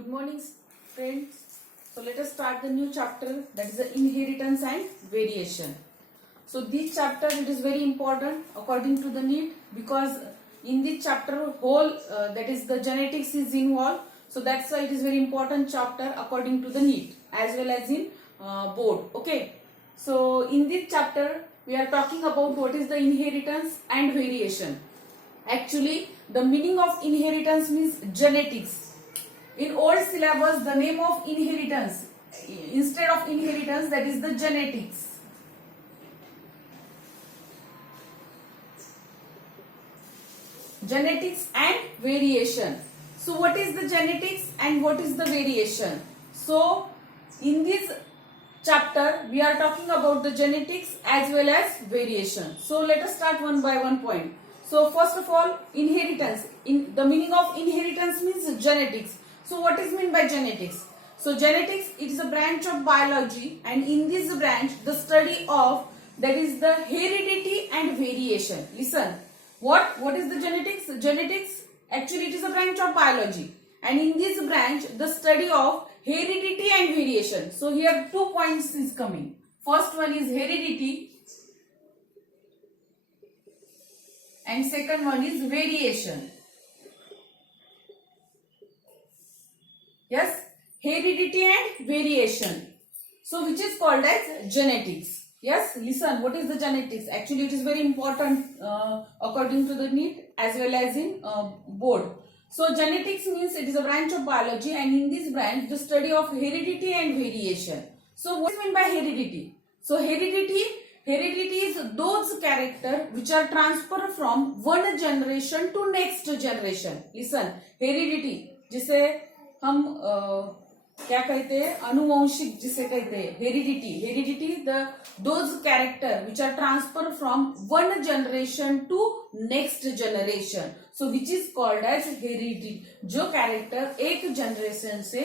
Good morning, friends. So let us start the new chapter, that is the inheritance and variation. So this chapter, it is very important according to the need, because in this chapter whole that is the genetics is involved. So that's why it is very important chapter according to the need as well as in board. Okay. So in this chapter we are talking about what is the inheritance and variation. Actually, the meaning of inheritance means genetics. In old syllabus, the name of inheritance, instead of inheritance, that is the genetics. Genetics and variation. So what is the genetics and what is the variation? So in this chapter, we are talking about the genetics as well as variation. So let us start one by one point. So first of all, inheritance. The meaning of inheritance means genetics. So what is meant by genetics? So genetics, it is a branch of biology, and in this branch, the study of, that is the heredity and variation. Listen, what is the genetics? Genetics, actually it is a branch of biology, and in this branch, the study of heredity and variation. So here 2 points is coming. First one is heredity, and second one is variation. Yes, heredity and variation. So which is called as genetics. Yes, listen, what is the genetics? Actually it is very important according to the need as well as in board. So genetics means it is a branch of biology, and in this branch the study of heredity and variation. So what is meant by heredity? So heredity is those character which are transferred from one generation to next generation. Listen, heredity, जिसे हम क्या कहते हैं, अनुवंशिक जिसे कहते हैं, heredity the those character which are transfer from one generation to next generation. So which is called as heredity. जो कैरेक्टर एक जनरेशन से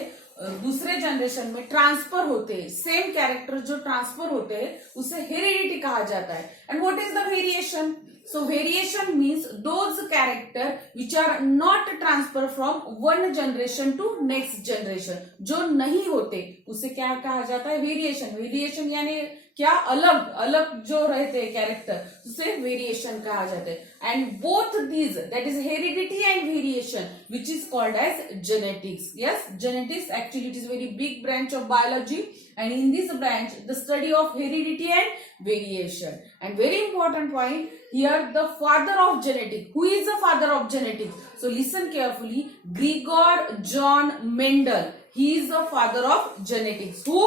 दूसरे जनरेशन में ट्रांसफर होते हैं, सेम कैरेक्टर जो ट्रांसफर होते हैं, उसे हेरिडिटी कहा जाता है. And what is the variation? So variation means those character which are not transfer from one generation to next generation. जो नहीं होते उसे क्या कहा जाता है? वेरिएशन. वेरिएशन यानी क्या? अलग जो रहते हैं कैरेक्टर, उसे वेरिएशन कहा जाता है. And both these, that is heredity and variation, which is called as genetics. Yes, genetics actually it is very big branch of biology, and in this branch the study of heredity and variation. And very important point here, the father of genetics. Who is the father of genetics? So listen carefully. Gregor John Mendel, he is the father of genetics. Who?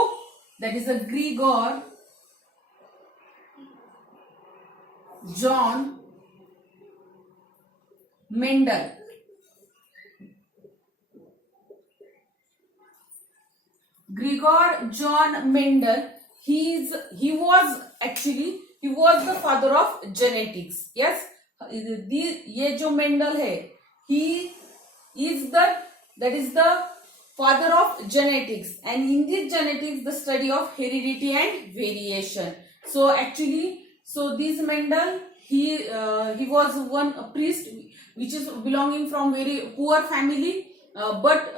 That is a Gregor John Mendel. Gregor John Mendel, he was the father of genetics. Yes, ये जो Mendel है, he is the father of genetics, and in this genetics the study of heredity and variation. So actually, this Mendel, he was one priest which is belonging from very poor family, but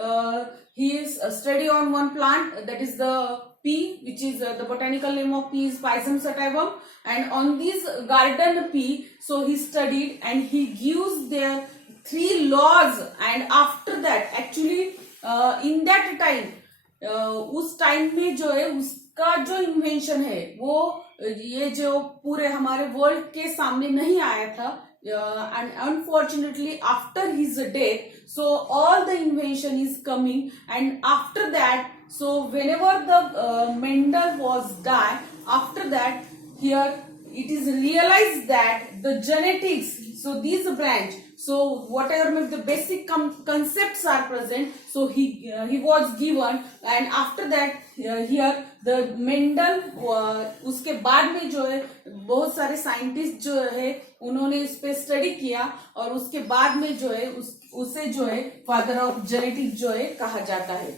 he is study on one plant, that is the pea, which is the botanical name of pea is Pisum sativum, and on this garden pea, so he studied and he gives their 3 laws. And after that, actually in that time, उस time में जो है उसका जो invention है, वो ये जो पूरे हमारे वर्ल्ड के सामने नहीं आया था, and unfortunately after his death, so all the invention is coming, and after that, so whenever the Mendel was died, after that here it is realized that the genetics, so this branch, so whatever the basic concepts are present, so he was given, and after that here the Mendel, उसके बाद में जो है बहुत सारे scientist जो है उन्होंने इस पे स्टडी किया, और उसके बाद में जो है उसे जो है फादर ऑफ जेनेटिक्स जो है कहा जाता है.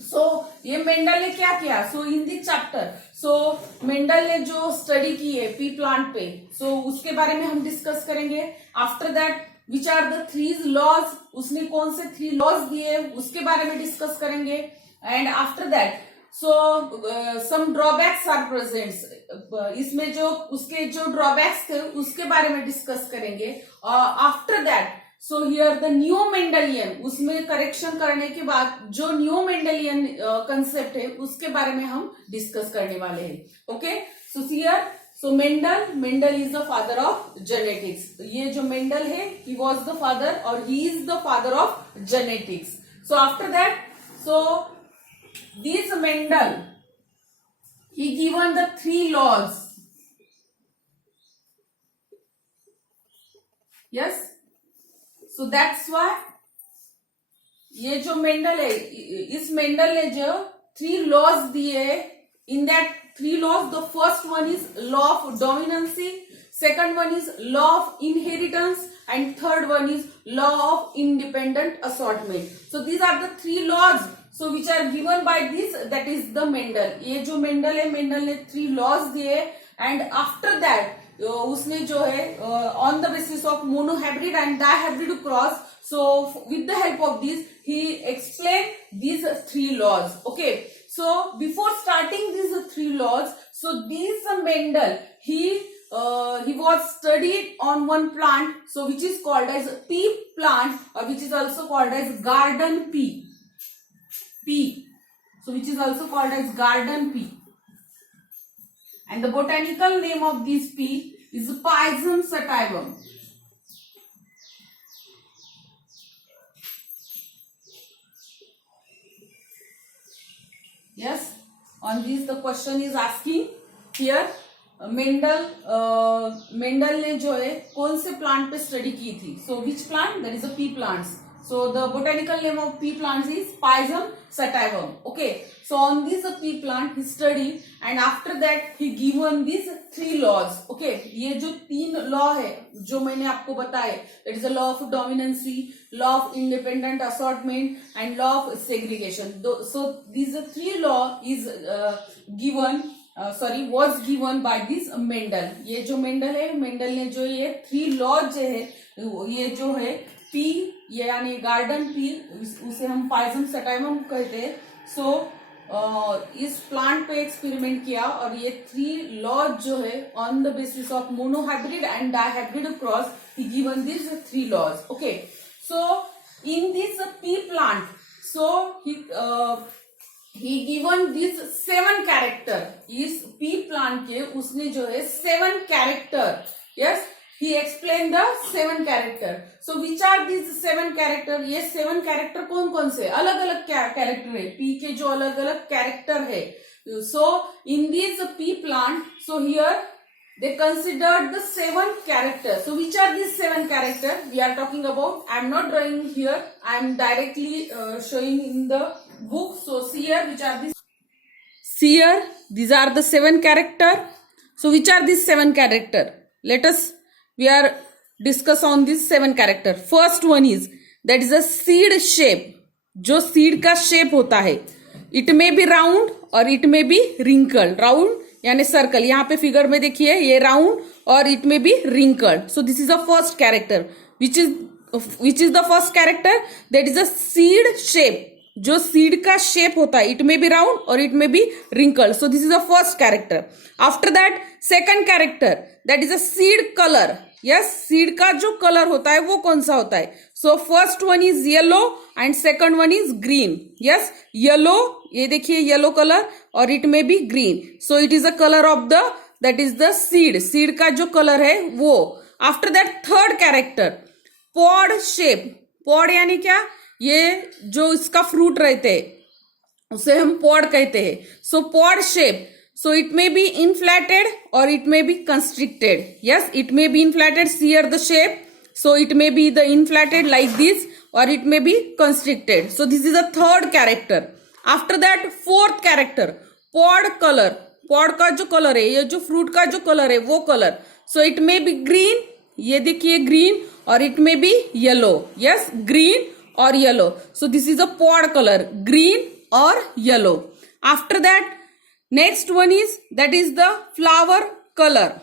सो ये मेंडल ने क्या किया? So in this chapter, so Mendel ने जो स्टडी की है पी प्लांट पे, सो उसके बारे में हम डिस्कस करेंगे. After that which are the 3 laws, उसने कौन से 3 लॉज दिए उसके बारे में डिस्कस करेंगे. And after that some drawbacks are present, इसमें जो उसके जो ड्रॉबैक्स थे उसके बारे में डिस्कस करेंगे. After that so here the new Mendelian, उसमें करेक्शन करने के बाद जो न्यू मेंडलियन कंसेप्ट है उसके बारे में हम डिस्कस करने वाले हैं. Okay, so here so Mendel is the father of genetics. ये जो मेंडल है ही वॉज द फादर और he is the father of genetics. So after that so this Mendel he given the 3 laws. Yes, so that's why ये जो Mendel है, इस Mendel ने जो 3 लॉज दिए, in that 3 laws, the first one is law of dominancy, second one is law of inheritance, and third one is law of independent assortment. So these are the 3 laws so which are given by this, that is the Mendel. ये जो Mendel है, Mendel ने 3 laws दिए and after that उसने जो है on the basis of monohybrid and dihybrid cross, so with the help of this he explained these 3 laws. Okay, so before starting these 3 laws, so this Mendel he was studied on one plant, so which is called as pea plant, or which is also called as garden pea. So which is also called as garden pea, and the botanical name of this pea is Pisum sativum. Yes, on this the question is asking here. Mendel ने जो है कौन से plant पे study की थी? So which plant? That is a pea plants. So the botanical name of pea plants is Pisum sativum. Okay, so on this pea plant he studied, and after that he given these 3 laws. Okay, ये जो 3 law है जो मैंने आपको बताए, that is the law of dominancy, law of independent assortment, and law of segregation. So these 3 law is was given by this Mendel. ये जो Mendel है, मेंडल ने जो ये 3 law जो है, ये जो है पी, ये यानी गार्डन पी, उसे हम पाइजम सटाइवम कहते हैं. सो इस प्लांट पे एक्सपेरिमेंट किया और ये 3 लॉज जो है on the basis of monohybrid and dihybrid cross he given this 3 laws. Okay, so in this pea plant, so he given this 7 character. इस पी प्लांट के उसने जो है 7 character. Yes, he explained the 7 character. So which are these 7 character? ये 7 character कौन कौन से? अलग अलग कैरेक्टर है, पी के जो अलग अलग कैरेक्टर है. So in this pea plant, so here they considered the 7 character. So which are these 7 character we are talking about? I am not drawing here, I am directly showing in the book. So see here, which are these? See here, these are the 7 character. So which are these 7 character? Let us we are discuss on this 7 character. First one is that is a seed shape. जो seed का shape होता है, it may be round और it may be wrinkled. Round यानी circle, यहाँ पे figure में देखिए ये round और it may be wrinkled. So this is the first character. Which is the first character? That is a seed shape. जो seed का shape होता है, it may be round or it may be wrinkled. So this is the first character. After that, second character, that is a seed color. Yes, seed का जो color होता है वो कौन सा होता है? So first one is yellow and second one is green. Yes, yellow, ये देखिए yellow color और it may be green. So it is a color of the, that is the seed. Seed का जो color है वो. After that, third character, pod shape. Pod यानी क्या? ये जो इसका फ्रूट रहते हैं उसे हम पॉड कहते हैं. So pod shape, so it may be inflated or it may be constricted. Yes, it may be inflated, see here the shape, so it may be the inflated like this or it may be constricted. So this is the third character. After that, fourth character, pod color. pod का जो color है, ये जो fruit का जो color है वो color. So it may be green, ये देखिए green, और it may be yellow. Yes, green or yellow. So this is a pod color, green or yellow. After that, next one is, that is the flower color.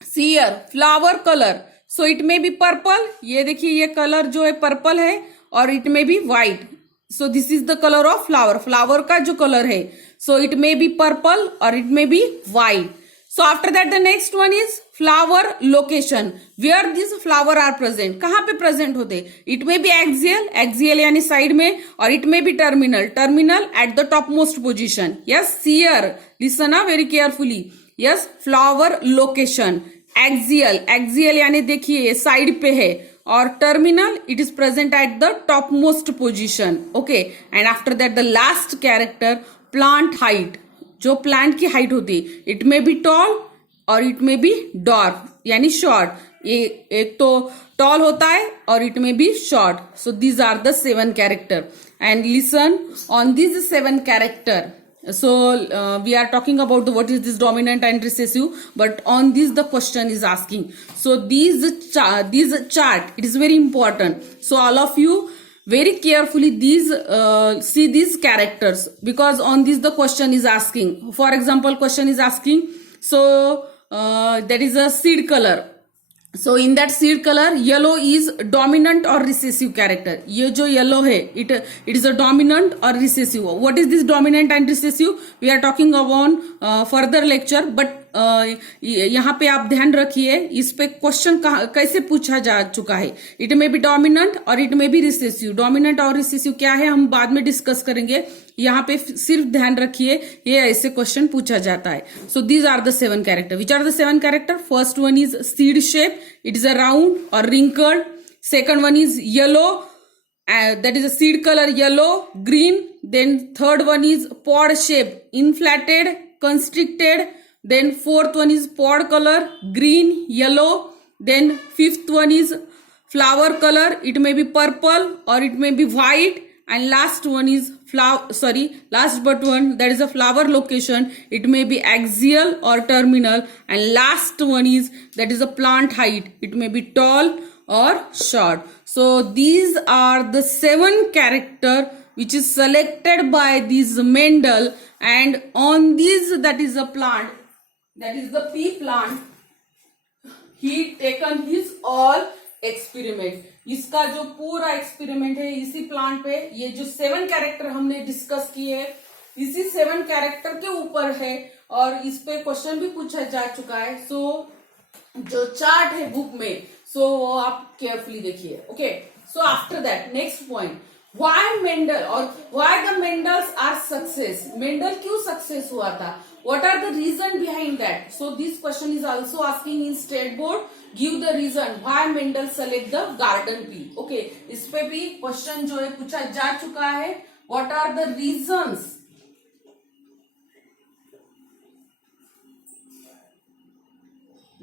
See here, flower color. So it may be purple, ये देखिए ये colour जो है purple है, और it may be white. So this is the colour of flower, flower का जो colour है. So it may be purple और it may be white. So after that the next one is flower location, where these flower are present. कहाँ पे present होते? It may be axial, axial यानी side में, और it may be terminal, terminal at the topmost position. Yes, here listen up very carefully. Yes, flower location axial, axial यानी देखिए ये side पे है, और terminal it is present at the topmost position. Okay, and after that the last character plant height, जो plant की height होती है. इट मे बी टॉल और इट मे बी डॉर्फ यानी शॉर्ट. ये एक तो टॉल होता है और it may be short. So these are the 7 character. And listen on this 7 character. So we are talking about what is this dominant and recessive, but on this the question is asking. So these chart it is very important. So all of you very carefully these see these characters, because on this the question is asking. For example, question is asking, so there is a seed color. So in that seed color yellow is dominant or recessive character. ये जो yellow है it is a dominant or recessive. What is this dominant and recessive? We are talking about further lecture, but यहाँ पे आप ध्यान रखिए, इस पे क्वेश्चन कैसे पूछा जा चुका है. इट मे बी डोमिनेंट और it may B recessive. Dominant और रिसेसिव क्या है हम बाद में डिस्कस करेंगे. यहाँ पे सिर्फ ध्यान रखिए ये ऐसे क्वेश्चन पूछा जाता है. So these are the 7 character. Which are the 7 character? First one is seed shape, it is a round और wrinkled. Second one is yellow, that is a seed color yellow, green. Then third one is pod shape, inflated, constricted. Then fourth one is pod color, green, yellow. Then fifth one is flower color, it may be purple or it may be white. And last one is last but one, that is a flower location, it may be axial or terminal. And last one is that is a plant height, it may be tall or short. So these are the 7 character which is selected by this Mendel, and on this that is a plant, that is the pea plant, he taken his all experiment. इसका जो पूरा experiment है इसी plant पे, ये जो 7 character हमने discuss किए इसी 7 कैरेक्टर के ऊपर है, और इस पे क्वेश्चन भी पूछा जा चुका है. सो जो चार्ट है बुक में, सो आप केयरफुली देखिए. Okay, so after that next point, why Mendel और why the Mendels are success. Mendel क्यों सक्सेस हुआ था? What are the reason behind that? So this question is also asking in state board. Give the reason why Mendel select the garden pea. Okay, इस पे भी question जो है पूछा जा चुका है. What are the reasons?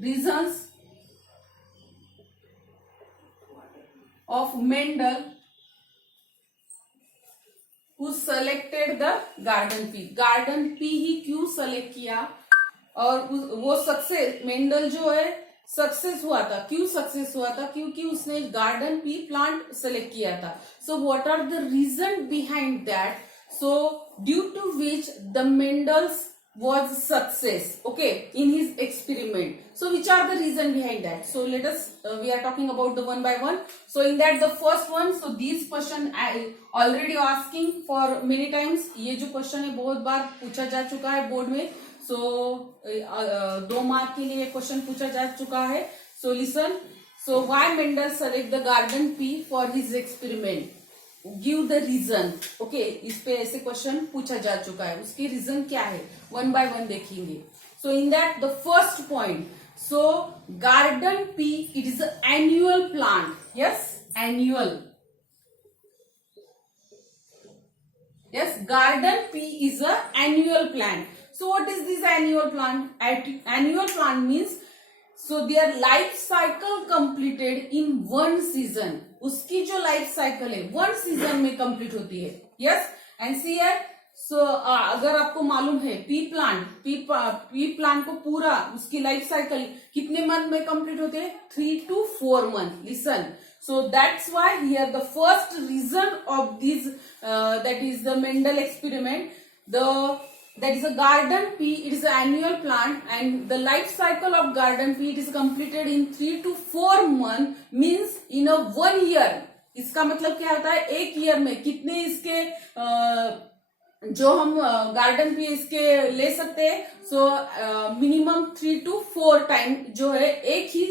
Reasons of Mendel who selected the garden pea. garden pea ही क्यों सेलेक्ट किया, और वो सक्सेस मेंडल जो है सक्सेस हुआ था. क्यों सक्सेस हुआ था? क्योंकि उसने गार्डन पी प्लांट सेलेक्ट किया था. So what are the reason behind that? So due to which the Mendel's was success, okay, in his experiment. So which are the reason behind that? So let us we are talking about the one by one. So in that the first one, so these question I already asking for many times. ये जो question है बहुत बार पूछा जा चुका है board में. So 2 mark के लिए क्वेश्चन पूछा जा चुका है. So listen. So why Mendel select the garden pea for his experiment? Give the reason. Okay, इस पे ऐसे क्वेश्चन पूछा जा चुका है, उसकी रीजन क्या है वन बाय वन देखेंगे. So in that the first point, so garden pea it is annual plant. Yes, annual. Yes, garden pea is a annual plant. So what is this annual plant? Annual plant means so their life cycle completed in one season. उसकी जो life cycle है 1 season में complete होती है. Yes, and see here. So अगर आपको मालूम है पी प्लांट को पूरा उसकी लाइफ साइकिल कितने मंथ में कंप्लीट होते हैं? 3 to 4 month. Listen. So that's why here the first reason of this that is the Mendel experiment. The that is a garden pea. It is an annual plant, and the life cycle of garden pea, it is completed in 3 to 4 months, means in a 1 year. इसका मतलब क्या होता है, एक year में कितने इसके जो हम गार्डन पी इसके ले सकते हैं. सो मिनिमम 3 to 4 टाइम जो है एक ही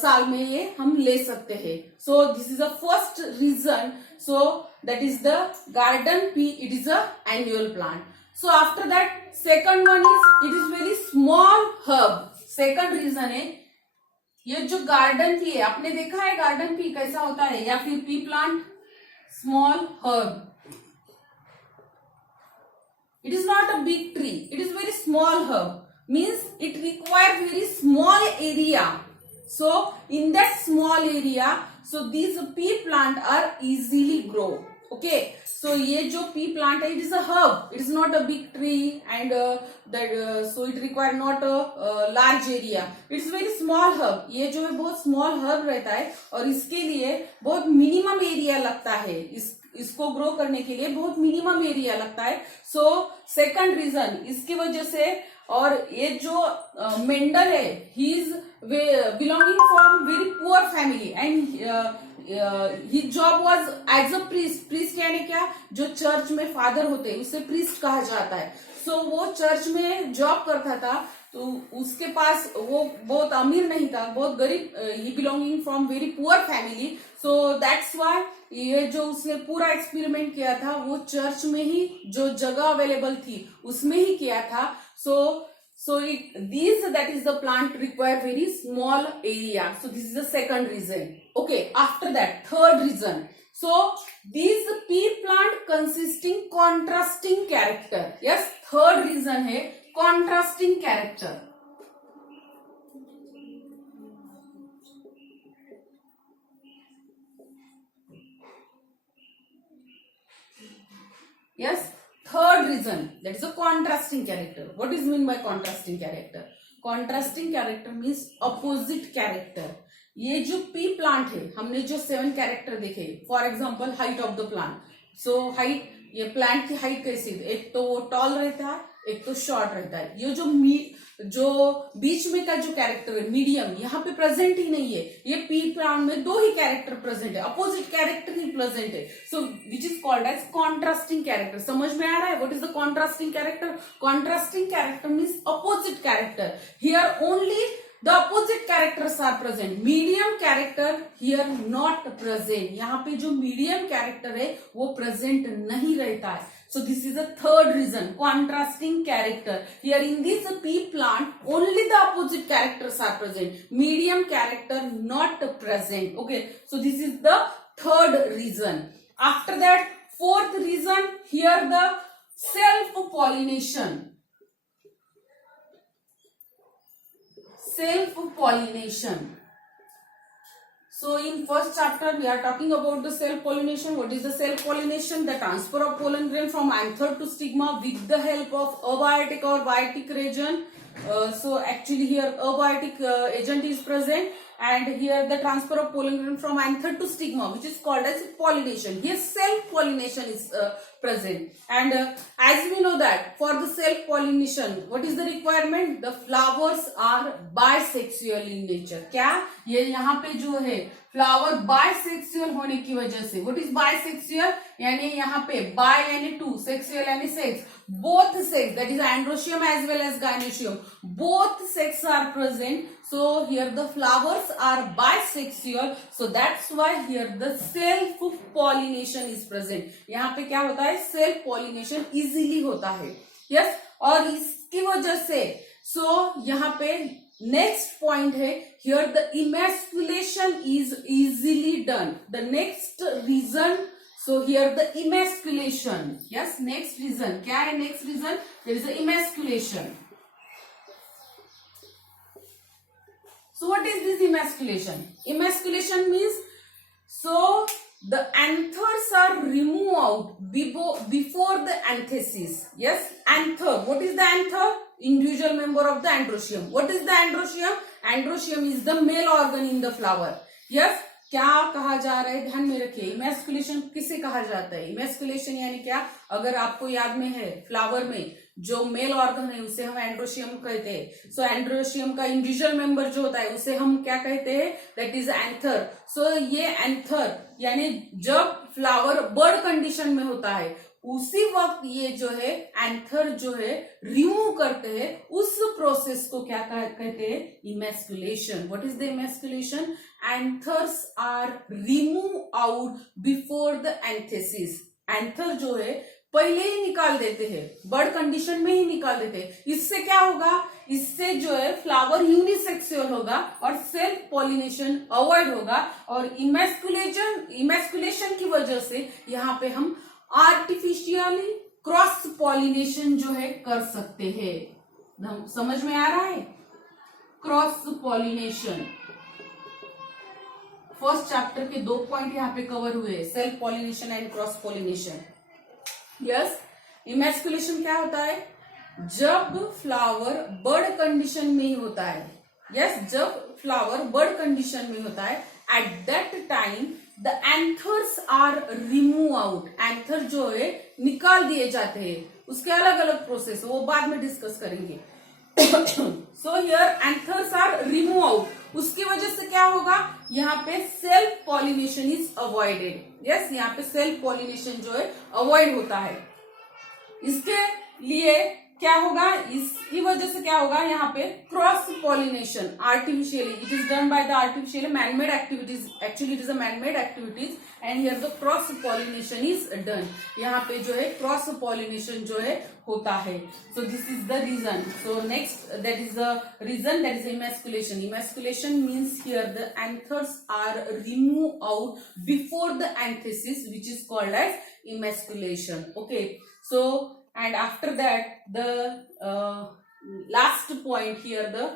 साल में ये हम ले सकते हैं. So this is the first reason. So that is the garden pea. It is a annual plant. So after that, second one is it is very small herb. Second reason है, ये जो गार्डन पी है, आपने देखा है garden pea कैसा होता है, या फिर P plant, small herb. It is not a big tree. It is very small herb. Means it requires very small area. So in that small area, so these pea plant are easily grow. Okay. So ये जो pea plant है, it is a herb. It is not a big tree, and so it require not a large area. It is very small herb. ये जो है बहुत small herb रहता है, और इसके लिए बहुत minimum area लगता है. इसको ग्रो करने के लिए बहुत मिनिमम एरिया लगता है. सो सेकंड रीजन इसकी वजह से. और ये जो मेंडल है, he is belonging from very poor family, and his job was as a priest. Priest यानी क्या, जो चर्च में फादर होते हैं उसे प्रीस्ट कहा जाता है. सो वो चर्च में जॉब करता था, तो उसके पास वो बहुत अमीर नहीं था, बहुत गरीब. He belonging from very poor family. So that's why ये जो उसने पूरा एक्सपेरिमेंट किया था, वो चर्च में ही जो जगह अवेलेबल थी उसमें ही किया था. So these, that is the plant require very small area. So this is the second reason. Okay, after that, third reason. So these pea plant consisting contrasting character. Yes, third reason है contrasting character. Yes, third reason, that is a contrasting character. What is mean by contrasting character? Contrasting character means opposite character. ये जो P plant है, हमने जो 7 character देखे, for example height of the plant. So height, ये plant की height कैसी है, एक तो वो टॉल रहता है, एक तो शॉर्ट रहता है. ये जो बीच में का जो कैरेक्टर है, मीडियम, यहाँ पे प्रेजेंट ही नहीं है. ये पी प्लांट में 2 ही कैरेक्टर प्रेजेंट है, अपोजिट कैरेक्टर ही प्रेजेंट है. So which is called as contrasting character. समझ में आ रहा है what is the contrasting character? Contrasting character means opposite character. Here only the opposite characters are present. medium character here not present. यहाँ पे जो medium character है वो present नहीं रहता है. So this is the third reason, contrasting character. Here in this pea plant only the opposite characters are present, medium character not present. Okay, so this is the third reason. After that, fourth reason, here the self pollination. Self-pollination. So in first chapter we are talking about the self-pollination. What is the self-pollination? The transfer of pollen grain from anther to stigma with the help of abiotic or biotic region. So actually here abiotic agent is present, and here the transfer of pollen grain from anther to stigma, which is called as pollination. Here self-pollination is present, and as we know that for the self-pollination, what is the requirement? The flowers are bisexual in nature. क्या ये यहाँ पे जो है flower bisexual होने की वजह से, व्हाट इज बायसेक्सुअल, यानी यहाँ पे बाय यानी 2, सेक्सुअल यानी sex, both sex, that is androecium as well as gynoecium, both sex are present. So here the flowers are bisexual. So that's why here the self pollination is present. यहाँ पे क्या होता है, self pollination easily होता है. Yes, और इसकी वजह से यहाँ पे नेक्स्ट पॉइंट है, here the emasculation is easily done. The next reason, so here the emasculation. Yes, next reason, क्या है next reason? There is the emasculation. So what is this emasculation? Emasculation means, so the anthers are removed out before the anthesis. Yes, anther. What is the anther? Individual member of the androecium. What is the androecium? Androecium is the male organ in the flower. Yes. क्या कहा जा रहा है ध्यान में रखिए। Emasculation किसे कहा जाता है? इमैस्कुलेशन यानी क्या? अगर आपको याद में है, फ्लावर में जो मेल ऑर्गन है उसे हम एंड्रोशियम कहते हैं। सो एंड्रोशियम का इंडिविजुअल मेंबर जो होता है उसे हम क्या कहते हैं? That is anther. सो ये एंथर यानी जब फ्लावर बर्ड कंडीशन में होता है उसी वक्त ये जो है एंथर जो है रिमूव करते हैं, उस प्रोसेस को क्या कहते हैं? Emasculation. What is the emasculation? Anthers are remove out before the anthesis. Anther जो है पहले ही निकाल देते हैं, बर्ड कंडीशन में ही निकाल देते हैं। इससे क्या होगा? इससे जो है फ्लावर यूनिसेक्सुअल होगा और सेल्फ पॉलिनेशन अवॉइड होगा, और इमैस्कुलेशन की वजह से यहाँ पे हम आर्टिफिशियली क्रॉस पॉलिनेशन जो है कर सकते हैं। समझ में आ रहा है? क्रॉस पॉलिनेशन फर्स्ट चैप्टर के 2 पॉइंट यहाँ पे कवर हुए, self pollination and cross pollination. Yes, emasculation क्या होता है? जब फ्लावर बर्ड कंडीशन में ही होता है। यस, जब फ्लावर बर्ड कंडीशन में होता है, at that time the anthers are remove out. Anther जो है निकाल दिए जाते हैं, उसके अलग अलग प्रोसेस वो बाद में डिस्कस करेंगे। So here anthers are remove out. उसकी वजह से क्या होगा? यहाँ पे self pollination is avoided. Yes, यहाँ पे सेल्फ पॉलिनेशन जो है अवॉइड होता है। इसके लिए क्या होगा? इसकी वजह से क्या होगा? यहाँ पे cross pollination artificially, it is done by the artificial manmade activities. Actually it is a manmade activities and here the cross pollination is done. यहाँ पे जो है क्रॉस पॉलिनेशन जो है होता है। So this is the reason. So next that is the reason, that is emasculation. Emasculation means here the anthers are remove out before the anthesis, which is called as emasculation. Okay, so and after that the last point here, the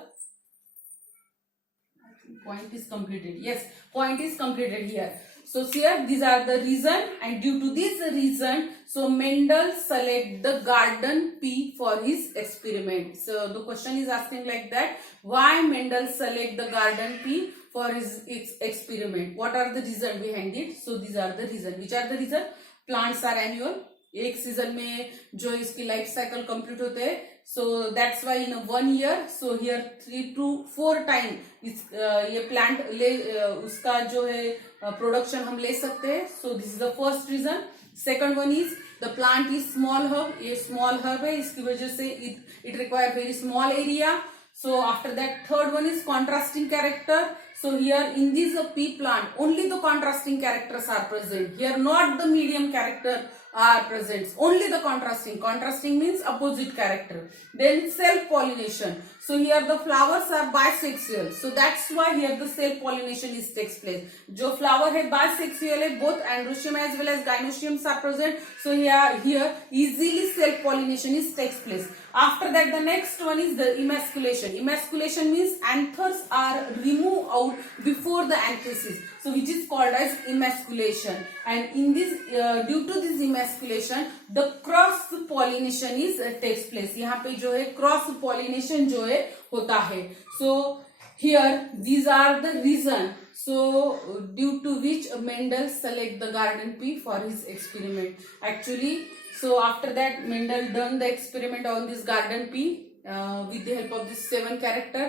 point is completed. Yes, point is completed here. So here these are the reason, and due to this reason, so Mendel select the garden pea for his experiment. So the question is asking like that, why Mendel select the garden pea for his experiment? What are the reason behind it? So these are the reason. Which are the reason? Plants are annual. एक season में जो इसकी life cycle complete होते हैं, so that's why in 1 year, so here 3 to 4 time ये plant ले उसका जो है प्रोडक्शन हम ले सकते हैं। So this is the first reason. Second one is the plant is small herb. ये स्मॉल हर्ब है, इसकी वजह से it require very small area. So after that, third one is contrasting character. So here in this pea plant, only the contrasting characters are present. Here not the medium character are present. Only the contrasting. Contrasting means opposite character. Then self-pollination. So here the flowers are bisexual. So that's why here the self-pollination is takes place. जो flower है bisexual है, both androecium as well as gynoeciums are present. So here easily self-pollination is takes place. After that, the next one is the emasculation. Emasculation means anthers are removed out before the anthesis, so which is called as emasculation. And in this, due to this emasculation, the cross pollination is takes place. यहाँ पे जो है cross pollination जो है होता है. So here these are the reason. So due to which Mendel select the garden pea for his experiment. Actually. So after that, Mendel done the experiment on this garden pea with the help of this 7 character,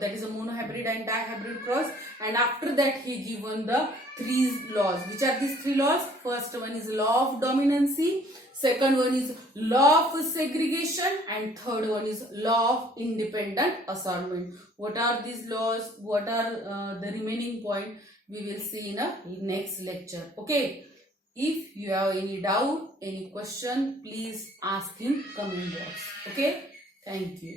that is a monohybrid and dihybrid cross. And after that, he given the 3 laws. Which are these 3 laws? First one is law of dominancy. Second one is law of segregation, and third one is law of independent assortment. What are these laws? What are the remaining point? We will see in a next lecture. Okay. If you have any doubt, any question, please ask in comment box. Okay? Thank you.